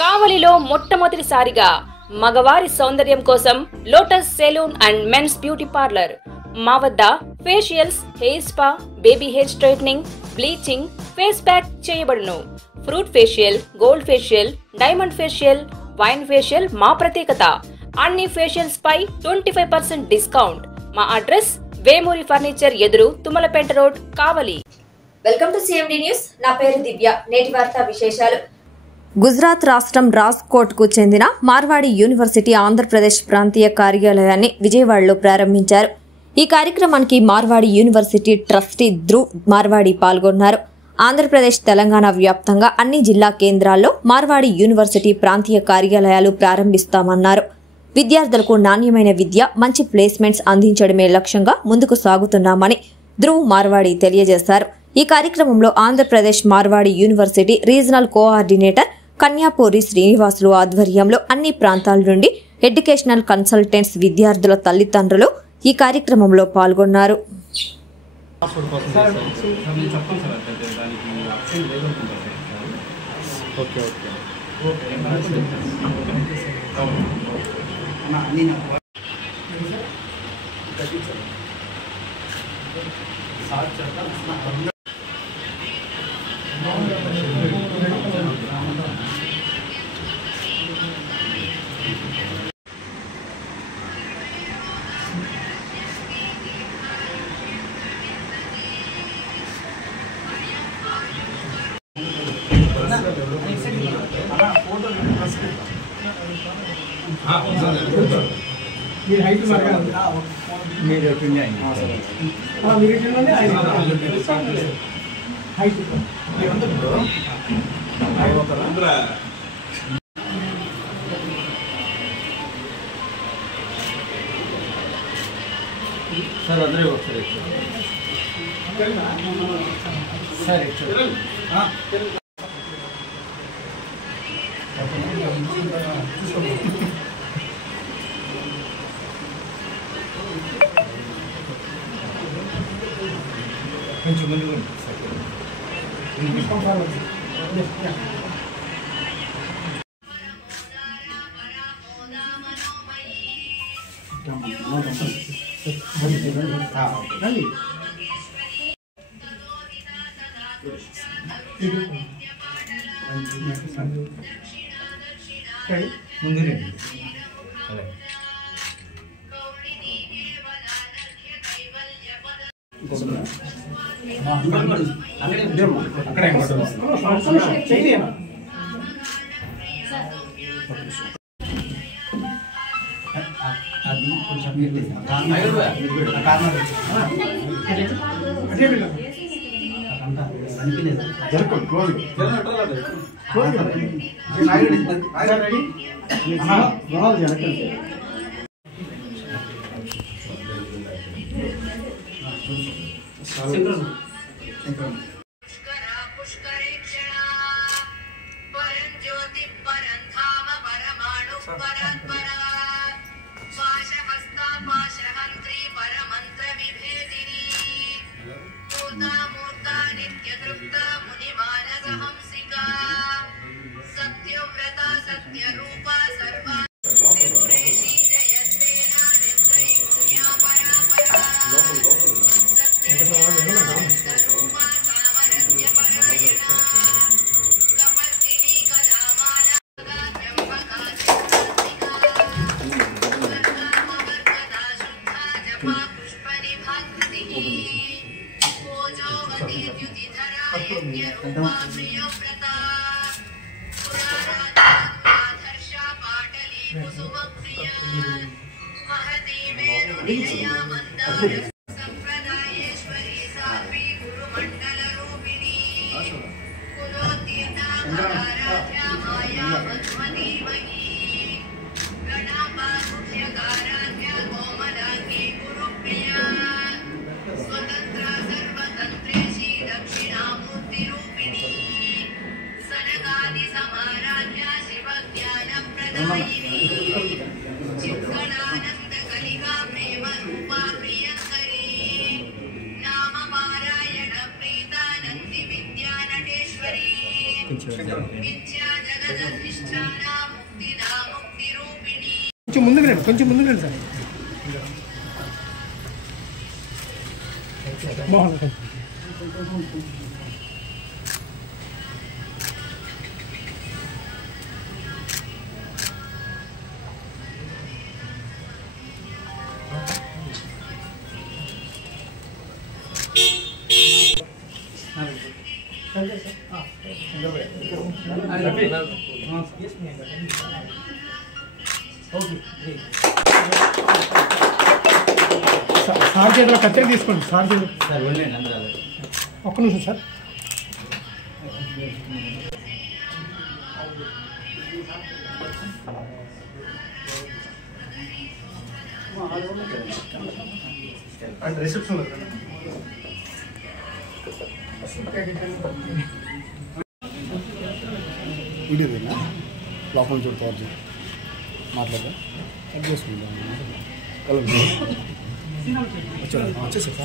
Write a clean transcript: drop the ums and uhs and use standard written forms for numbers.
కావలిలో మొట్టమొదటిసారిగా మగవారి సౌందర్యం కోసం lotus salon and men's beauty parlour. మా వద్ద facials, hair spa, baby hair straightening, bleaching, face pack చేయబడును. Fruit facial, gold facial, diamond facial, wine facial మా ప్రత్యేకత. అన్ని ఫేషియల్స్ పై 25% డిస్కౌంట్. మా అడ్రస్ వేమూరి ఫర్నిచర్ ఎదురు, Tummalapeta road, Kavali. Welcome to CMD news. నా పేరు దివ్య. నేటి వార్తా విశేషాలు. గుజరాత్ రాష్ట్రం రాజ్కోట్కు చెందిన మార్వాడి యూనివర్సిటీ ఆంధ్రప్రదేశ్ ప్రాంతీయ కార్యాలయాన్ని విజయవాడలో ప్రారంభించారు. ఈ కార్యక్రమానికి మార్వాడి యూనివర్సిటీ ట్రస్టీ ధ్రువ్ మార్వాడి పాల్గొన్నారు. ఆంధ్రప్రదేశ్, తెలంగాణ వ్యాప్తంగా అన్ని జిల్లా కేంద్రాల్లో మార్వాడి యూనివర్సిటీ ప్రాంతీయ కార్యాలయాలు ప్రారంభిస్తామన్నారు. విద్యార్థులకు నాణ్యమైన విద్య, మంచి ప్లేస్మెంట్స్ అందించడమే లక్ష్యంగా ముందుకు సాగుతున్నామని ధ్రువ్ మార్వాడి తెలియజేశారు. ఈ కార్యక్రమంలో Andhra Pradesh Marwadi university regional coordinator Kanyapuri Srinivasulu ఆధ్వర్యంలో అన్ని ప్రాంతాల నుండి ఎడ్యుకేషనల్ కన్సల్టెంట్స్, విద్యార్థుల తల్లిదండ్రులు ఈ కార్యక్రమంలో పాల్గొన్నారు. సార్ అందరూ ఒకసారి సరే కొంచెం ముందు ముందు అది కొంచెం కొంచెం ముందుకు రండి సార్. మోహన్ సార్ చేతిలో కత్తెర తీసుకోండి. సార్ చేతిలో ఒక్క నిమిషం సార్. రిసెప్షన్ వీడియోనా లోపల చూడు పవర్ మాట్లాడదా కట్ చేసుకుంటాం. వచ్చేసారు